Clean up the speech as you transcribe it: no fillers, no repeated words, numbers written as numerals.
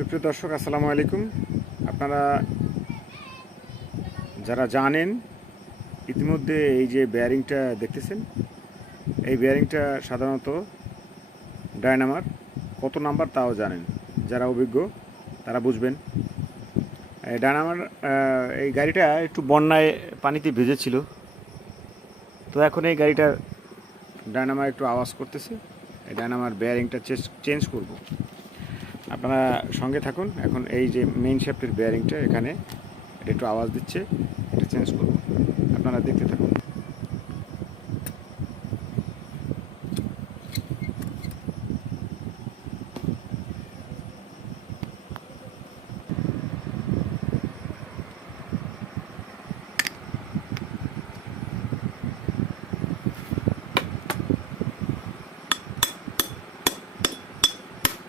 সুপ্রিয় দর্শক, আসসালামু আলাইকুম। আপনারা যারা জানেন, ইতিমধ্যে এই যে বেয়ারিংটা দেখতেছেন, এই বেয়ারিংটা সাধারণত ডায়নামার কত নাম্বার তাও জানেন। যারা অভিজ্ঞ তারা বুঝবেন। এই ডায়নামার এই গাড়িটা একটু বন্যায় পানিতে ভিজেছিল, তো এখন এই গাড়িটার ডায়নামার একটু আওয়াজ করতেছে। এই ডায়নামার বেয়ারিংটা চেঞ্জ করব। আপনারা সঙ্গে থাকুন। এখন এই যে মেইন শ্যাফটের বেয়ারিংটা এখানে এটা একটু আওয়াজ দিচ্ছে, এটা চেঞ্জ করব। আপনারা দেখতে থাকুন।